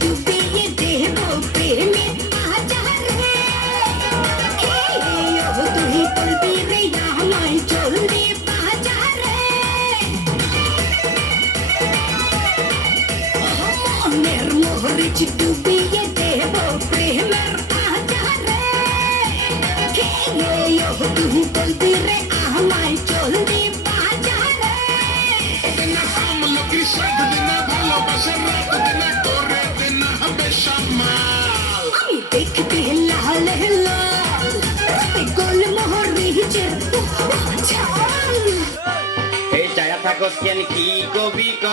ডুবিয়ে দেব প্রেমে আচারে তুই বলবি রে আমায় চলবে বাজারে মনের মরিচ ডুবিয়ে দেব প্রেমের আচারে তুই বলবি রে আমায় চলবে বাজারে দিনা সামলো কি সাধ দিনা ভালোবাসার রাত দিনা করে দিনা বেশামাল আমি দেখতে লাল লাল গোল মরিচের ঝাল এই চায়া থাকস কেন কি কবি ক